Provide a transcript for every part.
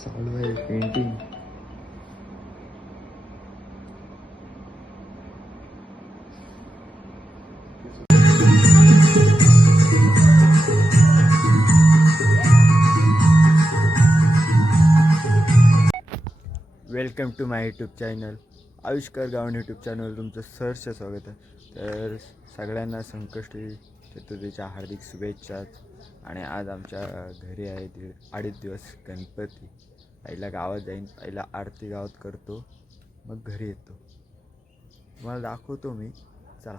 चालू आहे painting. Welcome to my YouTube channel. Ayushkar Gavan YouTube चॅनलवर तुमचं सहर्ष स्वागत आहे. तर सगळ्यांना संकष्टी चतुर्थीच्या हार्दिक शुभेच्छा. आणि आज आमच्या घरी आहे 2.5 दिवस गणपती. पहिला गावात जाईन, पहिला आरती गावात करतो, मग घरी येतो. तुम्हाला दाखवतो मी. चला.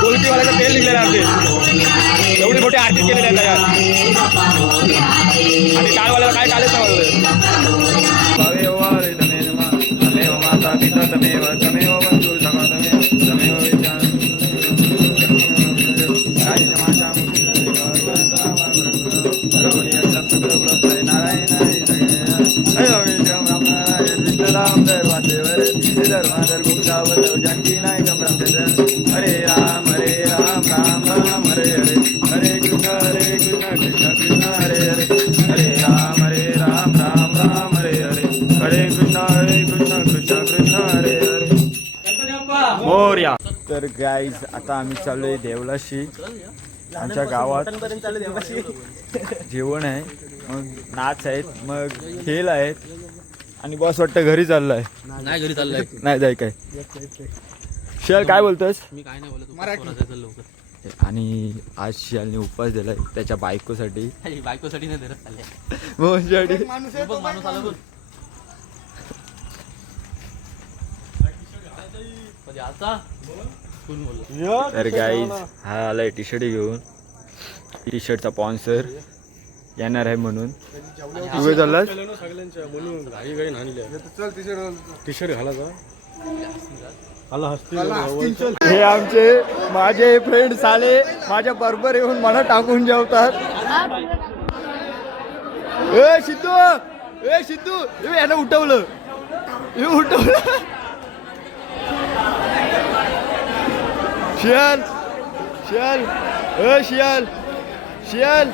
गोलकीवाल्याचं तेल निघलेलं आहे. एवढी मोठी आरती केलेली आहे त्याच्यात. आणि काळवाल्याला काय काढायचं तमेव माता पिता तमेव तमेव बंधू सखा तमेव विद्या जानकी नायक हरे राम राम राम हरे हरे हरे कृष्ण कृष्ण कृष्ण हरे हरे हरे राम राम राम हरे हरे हरे कृष्ण कृष्ण कृष्ण हरे हरे मोरया. तर गाईज आता आम्ही चाललोय देवलाशी. आमच्या गावात जेवण आहे, मग नाच आहेत, मग खेळ आहेत, आणि बॉस वाटतं घरी चाललाय. नाही घरी चाललाय, नाही जाय काय. शियाल काय बोलतोस? मी काय नाही बोलत, मराठी लवकर. आणि आज शियालने उपवास दिलाय त्याच्या बायकोसाठी. बायकोसाठी नाही धरत चालले. माणूस आला बोल. तर गाईज हा आलाय टी शर्ट घेऊन. टी शर्टचा स्पॉन्सर येणार आहे म्हणून. तू चाललास? टी शर्ट घालायचा. हे आमचे माझे फ्रेंड्स आले, माझ्या बरोबर येऊन मला टाकून जेवतात. ए सिद्धू यानं उठवलं. शियाल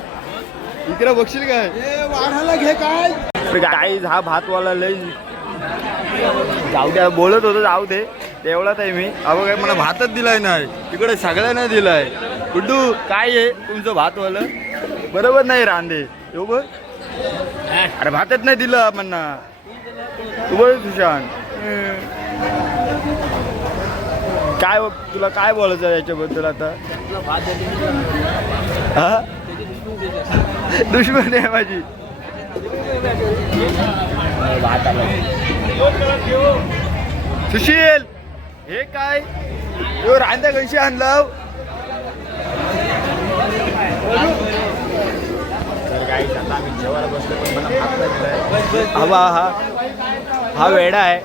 इकडे बघशील काय? वाढायला घे काय. गाईज हा भातवाला लय जाऊ द्या बोलत होतो, जाऊ दे तेवढाच आहे मी. अहो काय मला भातच दिलाय नाही, तिकडे सगळ्यांना दिलाय. गुड्डू काय आहे तुमचं भातवालं? बरोबर नाही रांदे येऊ बघ. अरे भातच नाही दिलं म्हणा. तू बघ सुशांत, काय तुला काय बोलायचं याच्याबद्दल आता? हा दुश्मन आहे माझी. सुशील हे काय रांदा कशी आणला? जेवायला बसलो पण मला भात नाही दिलाय. हा वेडा आहे.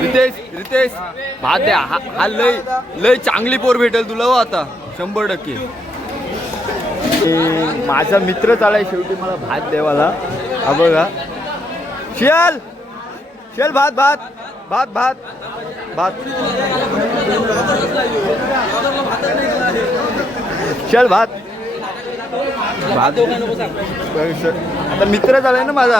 रितेश भात द्या. हा लय चांगली पोर भेटेल तुला हो आता 100%. माझा मित्र चालाय शेवटी मला भात देवाला. हा बघा शियाल भात भात भात भात चल भात भात आता मित्र झालाय ना माझा.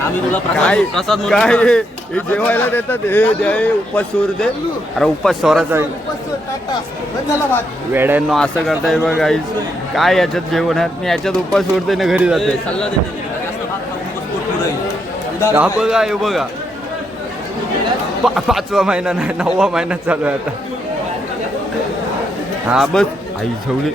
आम्ही तुला काय प्रसाद म्हणून काय हे जेवायला देतात हे द्या हे उपास सोर दे. अरे उपास सोराचा वेड्यांनो असं करताय बघ गाईस. काय याच्यात जेवण आहे मी याच्यात उपास सोडते ना घरी जाते. सल्ला देते मी तुला, जास्त भात खाऊन बस, पोट पुरं हा बघा हे बघा 5वा महिना नाही 9वा महिना चालू आहे आता. हा बस आई झवली.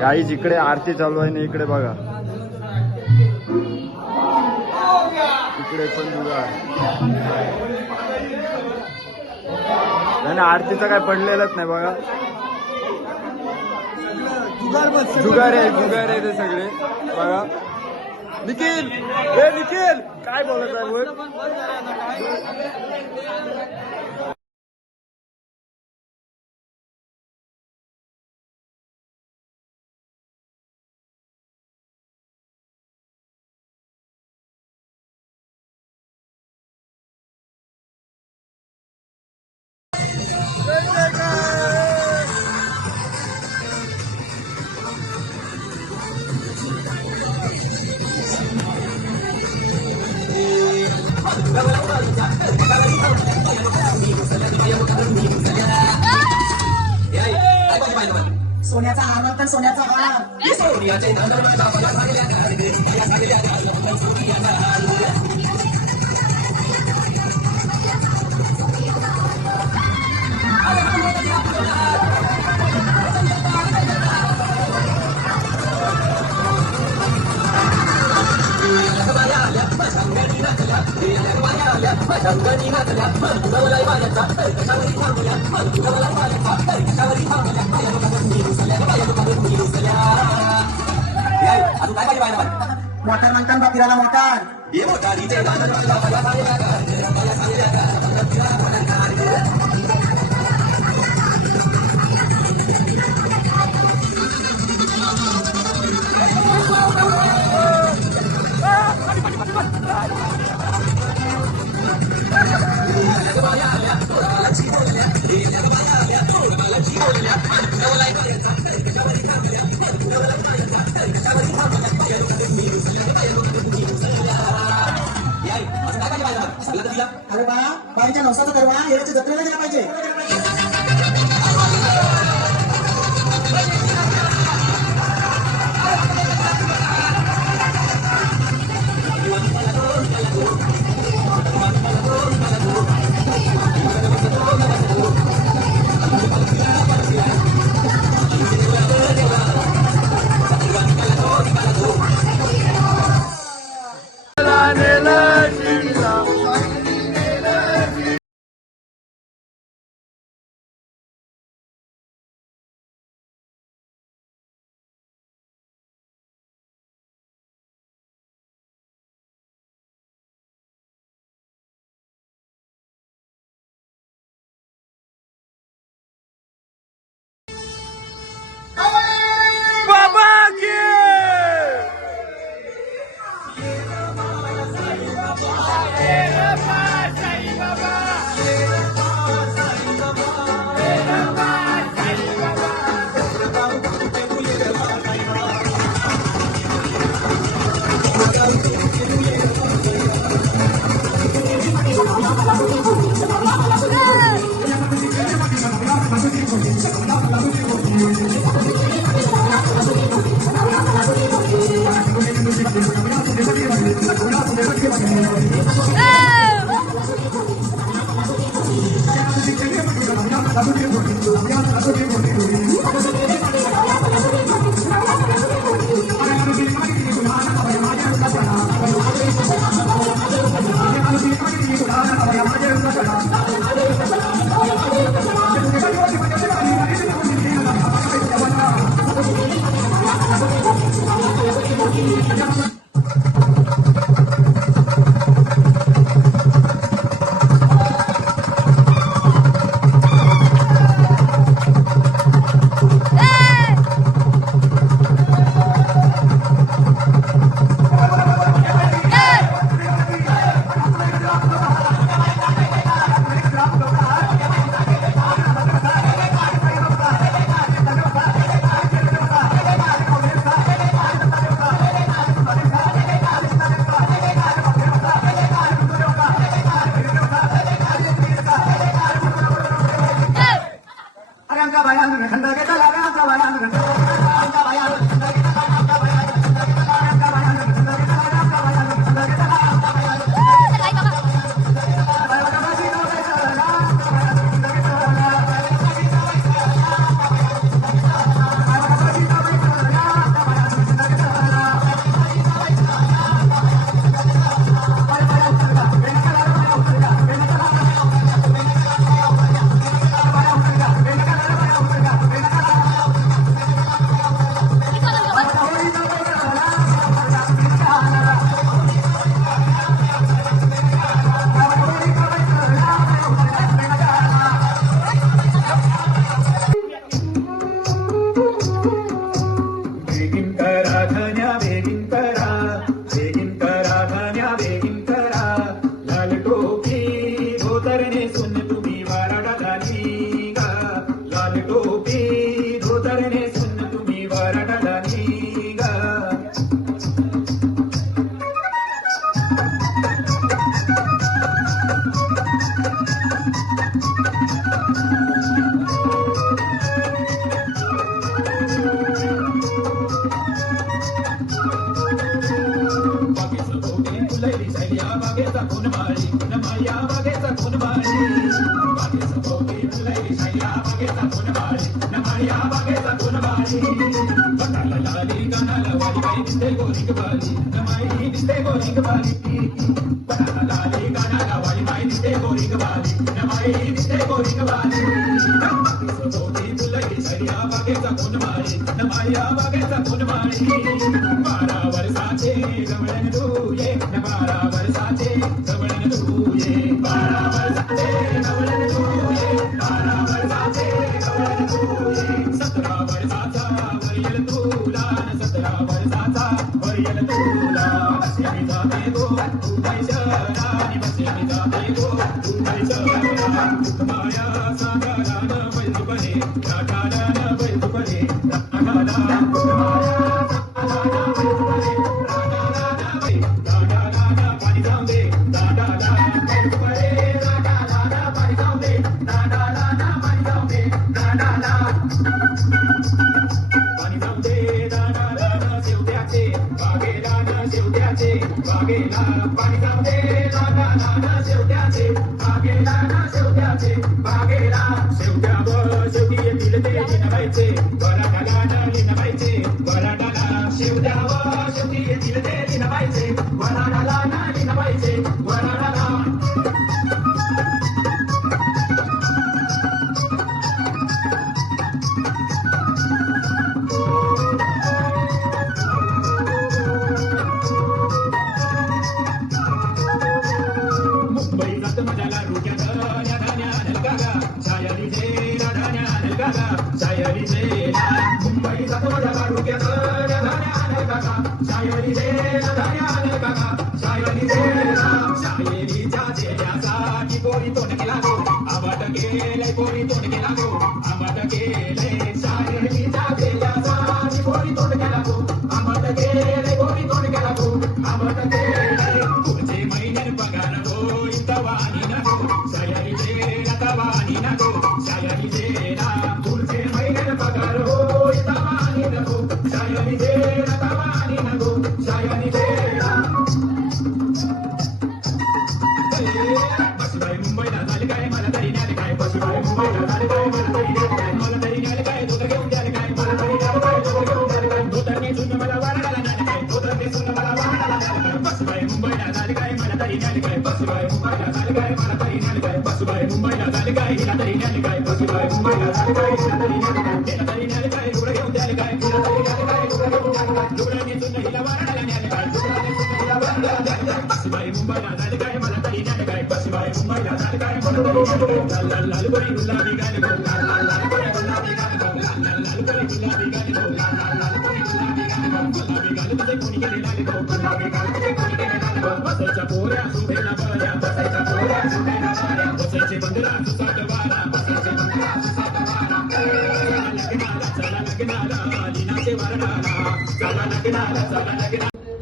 गाईज इकडे आरती चालू आहे ना इकडे बघा इकडे पण जुगार नाही आरतीचं काय पडलेलंच नाही बघा जुगार आहे ते सगळे बघा निखिल ए निखिल काय बोलत आहे बोल सोन्याचा हार नंतर सोन्याचा हार मोटर म्हणतात बा फिरायला मोटर अरे बा बाईच्या नवसाचा दरवा हेराच्या जत्रेला गेला पाहिजे बाबा की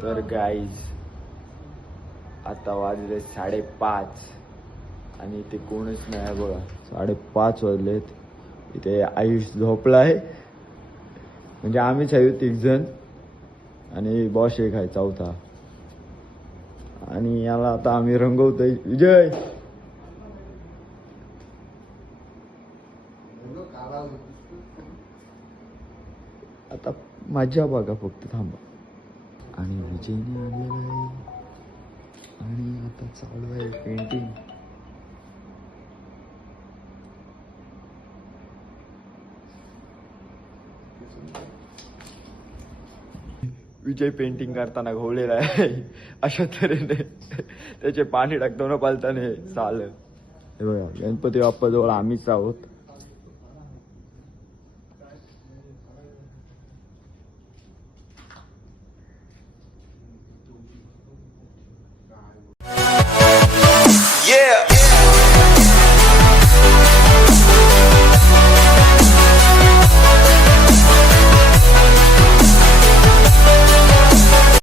तर गाईज आता वाजले 5:30 आणि इथे कोणच नाही बघा. 5:30 वाजलेत. इथे आयुष झोपला आहे, म्हणजे आम्हीच आहे 3 जण आणि बॉस एक आहे 4था. आणि याला आता आम्ही रंगवतोय. विजय आता मजा बघा फक्त, थांबा. आणि विजयने आलेला आहे आणि आता चालू आहे पेंटिंग. विजय पेंटिंग करताना घोळलेला आहे अशा तऱ्हेने. त्याचे पाणी टाकतो ना पालताने चाल. हे बघा, गणपती बाप्पा जवळ आम्हीच आहोत.